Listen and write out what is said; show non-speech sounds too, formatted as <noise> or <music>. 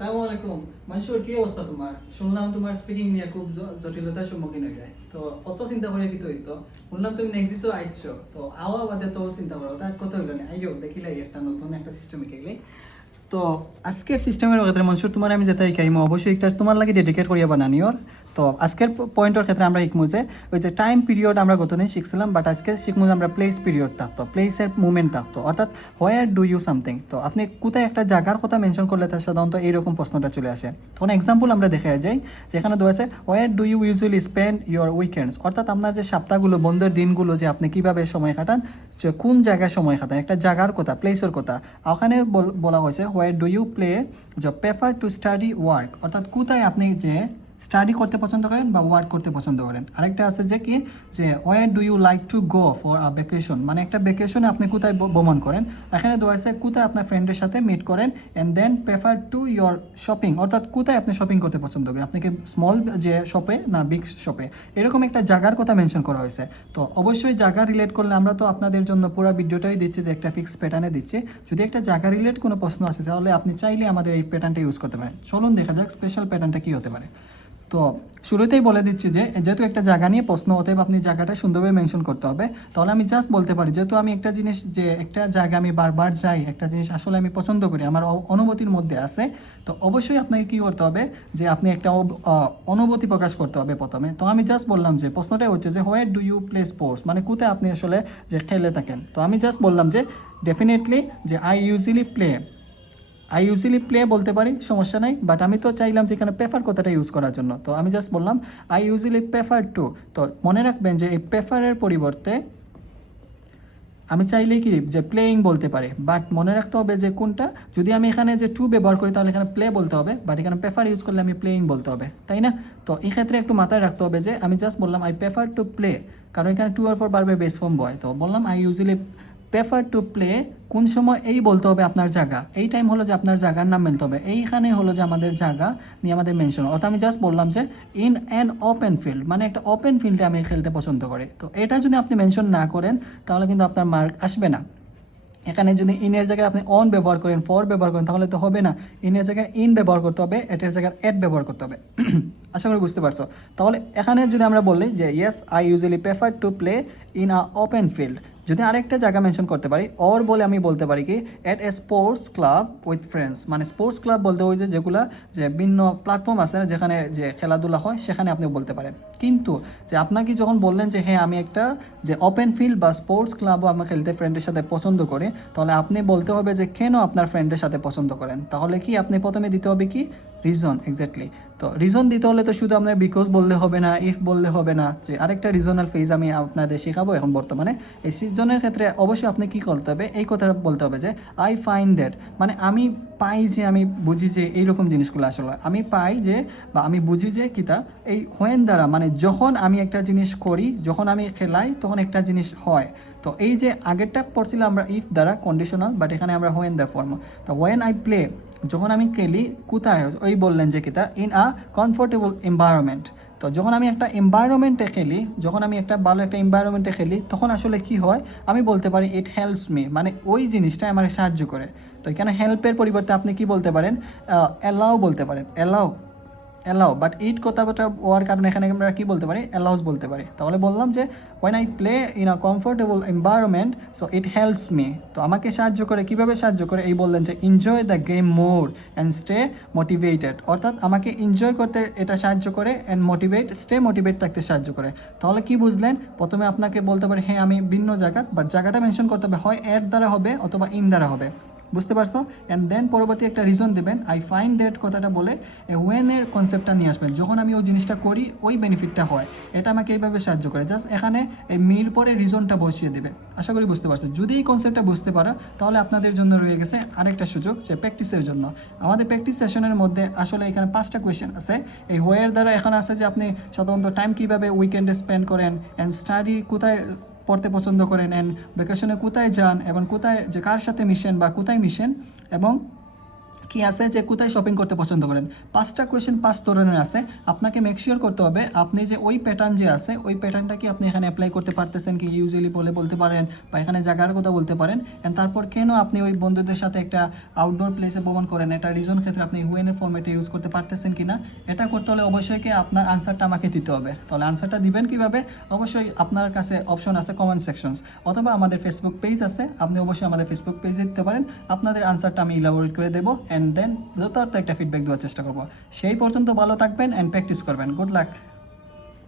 সালামু আলাইকুম। মনসুর, কি অবস্থা তোমার? শুনলাম তোমার স্পিকিং নিয়ে খুব জটিলতার সম্মুখীন হয়ে যায়। তো অত চিন্তা করে কি হইতো? শুনলাম তুমি নেক্সট আইছো। তো আওয়া বাদে তো চিন্তা করো। তার কথা হইল না? আইও দেখিলাই একটা নতুন একটা সিস্টেমে শিখাইলে তো আজকের সিস্টেমের ক্ষেত্রে মনসুর, তোমার আমি যেতে শিকাইম অবশ্যই একটা তোমার লাগে ডেডিকেট করিয়া বানানিওর তো আজকের পয়েন্টের ক্ষেত্রে আমরা শিখমু যে, ওই যে টাইম পিরিয়ড আমরা গতদিন শিখছিলাম বাট আজকে শিখমু যে আমরা প্লেস পিরিয়ড থাকতো প্লেসের মুভমেন্ট থাকতো অর্থাৎ হোয়ার ডু ইউ সামথিং তো আপনি কোথায় একটা জায়গার কথা মেনশন করলে তার সাধারণত এইরকম প্রশ্নটা চলে আসে। তখন এক্সাম্পল আমরা দেখে যাই, যেখানে দেওয়া আছে where do you usually spend your weekends অর্থাৎ আপনার যে সপ্তাহগুলো, বন্ধের দিনগুলো যে আপনি কীভাবে সময় কাটান যে কোন জায়গায় সময় কাটান একটা জায়গার কথা প্লেসের কথা। ওখানে বলা হয়েছে হোয়ার ডু ইউ প্লে যে প্রেফার টু স্টাডি ওয়ার্ক অর্থাৎ কোথায় আপনি যে স্টাডি করতে পছন্দ করেন বা ওয়ার্ক করতে পছন্দ করেন। আরেকটা আছে যে কি, যে where do you like to go for a vacation মানে একটা ভ্যাকেশনে আপনি কোথায় ভ্রমণ করেন? এখানে দেওয়া আছে কোথায় আপনার ফ্রেন্ডের সাথে মিট করেন and then prefer to your shopping অর্থাৎ কোথায় আপনি শপিং করতে পছন্দ করেন? আপনি কি স্মল যে শপে না বিগ শপে এরকম একটা জায়গার কথা মেনশন করা হয়েছে। তো অবশ্যই জায়গা রিলেট করলে আমরা তো আপনাদের জন্য পুরো ভিডিওটাই দিচ্ছি, যে একটা ফিক্স প্যাটার্নে দিচ্ছি। যদি একটা জায়গা রিলেট কোনো প্রশ্ন আসে, তাহলে আপনি চাইলে আমাদের এই প্যাটার্নটা ইউজ করতে পারেন। চলুন দেখা যাক স্পেশাল প্যাটার্নটা কি হতে পারে। তো শুরুতেই বলে দিচ্ছি যে যেহেতু একটা জায়গা নিয়ে প্রশ্ন, অতএব আপনি জায়গাটা সুন্দরভাবে মেনশন করতে হবে। তাহলে আমি জাস্ট বলতে পারি, যেহেতু আমি একটা জিনিস যে, একটা জায়গা আমি বারবার যাই, একটা জিনিস আসলে আমি পছন্দ করি, আমার অনুভূতির মধ্যে আছে, তো অবশ্যই আপনাকে কি করতে হবে যে, আপনি একটা অনুভূতি প্রকাশ করতে হবে প্রথমে। তো আমি জাস্ট বললাম যে প্রশ্নটাই হচ্ছে যে where do you play sports মানে কোথায় আপনি আসলে যে, খেলে থাকেন? তো আমি জাস্ট বললাম যে ডেফিনেটলি যে I usually play I usually play বলতে পারি, সমস্যা নাই বাট আমি তো চাইলাম যে এখানে প্রেফার কথাটা ইউজ করার জন্য। তো আমি জাস্ট বললাম আই ইউজুয়ালি প্রেফার টু তো মনে রাখবেন যে এই প্রেফারের পরিবর্তে আমি চাইলে কি যে প্লেয়িং বলতে পারে বাট মনে রাখতে হবে যে কোনটা। যদি আমি এখানে যে টু ব্যবহার করি, তাহলে এখানে প্লে বলতে হবে বাট এখানে প্রেফার ইউজ করলে আমি প্লেয়িং বলতে হবে, তাই না? তো এই ক্ষেত্রে একটু মাথায় রাখতে হবে যে আমি জাস্ট বললাম আই প্রেফার টু প্লে কারণ এখানে টু এর পর বারবার বেস ফর্ম বয়। তো বললাম I usually prefer to play কোন সময় এই বলতে হবে আপনার জায়গা। এই টাইম হলো যে আপনার জায়গার নাম মেলতে হবে। এইখানে হলো যে আমাদের জায়গা নিয়ে আমাদের মেনশন অর্থাৎ আমি জাস্ট বললাম যে ইন অ্যান ওপেন ফিল্ড মানে একটা ওপেন ফিল্ডে আমি খেলতে পছন্দ করি। তো এটা যদি আপনি মেনশন না করেন, তাহলে কিন্তু আপনার মার্ক আসবে না। এখানে যদি ইনের জায়গায় আপনি অন ব্যবহার করেন ফর ব্যবহার করেন, তাহলে তো হবে না। ইনের জায়গায় ইন ব্যবহার করতে হবে এটের জায়গায় এট ব্যবহার করতে হবে। <clears throat> আশা করি বুঝতে পারছ। তাহলে এখানে যদি আমরা বলি যে yes I usually prefer to play in a open field যদি আরেকটা জায়গা মেনশন করতে পারি অর বলে আমি বলতে পারি কি at a sports club with friends মানে স্পোর্টস ক্লাব বলতে ওই যে যেগুলা, যে ভিন্ন প্ল্যাটফর্ম আছে যেখানে যে খেলাধুলা হয়, সেখানে আপনি বলতে পারেন। কিন্তু যে আপনাকে যখন বললেন যে হ্যাঁ আমি একটা যে ওপেন ফিল্ড বা স্পোর্টস ক্লাবও আমরা খেলতে ফ্রেন্ডের সাথে পছন্দ করি, তাহলে আপনি বলতে হবে যে, কেন আপনার ফ্রেন্ডের সাথে পছন্দ করেন? তাহলে কি আপনি প্রথমে দিতে হবে কি রিজন এক্স্যাক্টলি তো রিজন দিতে হলে তো শুধু আপনার বিকজ বললে হবে না ইফ বললে হবে না, যে আরেকটা রিজনাল ফেজ আমি আপনাদের শেখাবো এখন বর্তমানে। এই সিজনের ক্ষেত্রে অবশ্যই আপনি কি করতে হবে, এই কথা বলতে হবে যে আই ফাইন্ড দ্যাট মানে আমি পাই যে আমি বুঝি যে এইরকম জিনিসগুলো আসলে। আমি পাই যে বা আমি বুঝি যে কিতা এই হোয়েন দ্বারা মানে যখন আমি একটা জিনিস করি, যখন আমি খেলাই, তখন একটা জিনিস হয়। তো এই যে আগেরটা পড়ছিলাম আমরা ইফ দ্বারা কন্ডিশনাল বাট এখানে আমরা হোয়েন দ্য ফর্ম তো ওয়েন আই প্লে যখন আমি খেলি কোথায়? ওই বললেন যে কিতা ইন আ কমফোর্টেবল এনভায়রনমেন্ট তো যখন আমি একটা এনভায়রনমেন্টে খেলি যখন আমি একটা ভালো একটা এনভায়রনমেন্টে খেলি তখন আসলে কি হয়? আমি বলতে পারি ইট হেল্পস মি মানে ওই জিনিসটা আমার সাহায্য করে। তো এখানে হেল্পের পরিবর্তে আপনি কি বলতে পারেন? অ্যালাও বলতে পারেন। অ্যালাও অ্যালাও বাট ইট কথাটা হওয়ার কারণে এখানে আমরা কি বলতে পারি? অ্যালাউস বলতে পারি। তাহলে বললাম যে when I play in a comfortable environment so it helps me তো আমাকে সাহায্য করে, কীভাবে সাহায্য করে? এই বললেন যে enjoy the game more and stay motivated অর্থাৎ আমাকে এনজয় করতে এটা সাহায্য করে অ্যান্ড মোটিভেট স্টে মোটিভেট থাকতে সাহায্য করে। তাহলে কি বুঝলেন? প্রথমে আপনাকে বলতে পারি হ্যাঁ আমি ভিন্ন জায়গা বাট জায়গাটা মেনশন করতে হবে হয় এর দ্বারা হবে অথবা ইন দ্বারা হবে। বুঝতে পারছ? অ্যান্ড দেন পরবর্তী একটা রিজন দেবেন। আই ফাইন্ড দ্যাট কথাটা বলে ওয়েনের কনসেপ্টটা নিয়ে আসবেন। যখন আমি ওই জিনিসটা করি, ওই বেনিফিটটা হয়। এটা আমাকে এইভাবে সাহায্য করে। জাস্ট এখানে এই মির পরে রিজনটা বসিয়ে দেবে। আশা করি বুঝতে পারছ। যদি এই কনসেপ্টটা বুঝতে পারো, তাহলে আপনাদের জন্য রয়ে গেছে আরেকটা সুযোগ যে প্র্যাকটিসের জন্য। আমাদের প্র্যাকটিস সেশনের মধ্যে আসলে এখানে পাঁচটা কোয়েশ্চেন আছে। এই হোয়ার দ্বারা এখানে আছে যে আপনি সাধারণত টাইম কীভাবে উইকেন্ডে স্পেন্ড করেন অ্যান্ড স্টাডি কোথায় পড়তে পছন্দ করেন অ্যান্ড ভ্যাকেশনে কোথায় যান এবং কোথায় যে কার সাথে মিশেন বা কোথায় মিশেন এবং কি আছে যে কোথায় শপিং করতে পছন্দ করেন? পাঁচটা কোয়েশ্চেন পাঁচ ধরনের আছে। আপনাকে মেক শিওর করতে হবে, আপনি যে ওই প্যাটার্ন যে আছে, ওই প্যাটার্নটা কি আপনি এখানে অ্যাপ্লাই করতে পারতেছেন কি? ইউজুয়ালি বলে বলতে পারেন বা এখানে জায়গার কথা বলতে পারেন। And তারপর কেন আপনি ওই বন্ধুদের সাথে একটা আউটডোর প্লেসে ভ্রমণ করেন? এটা রিজন ক্ষেত্রে আপনি হুয়েনের ফর্মেটে ইউজ করতে পারতেছেন কিনা? এটা করতে হলে অবশ্যই কি আপনার আনসারটা আমাকে দিতে হবে। তাহলে আনসারটা দিবেন কীভাবে? অবশ্যই আপনার কাছে অপশন আছে কমেন্ট সেকশনস অথবা আমাদের ফেসবুক পেজ আছে, আপনি অবশ্যই আমাদের ফেসবুক পেজে দিতে পারেন। আপনাদের আনসারটা আমি ইলাবোরেট করে দেবো। অ্যান্ড দেন যথার্থ একটা ফিডব্যাক দেওয়ার চেষ্টা করব। সেই পর্যন্ত ভালো থাকবেন অ্যান্ড প্র্যাকটিস করবেন। Good luck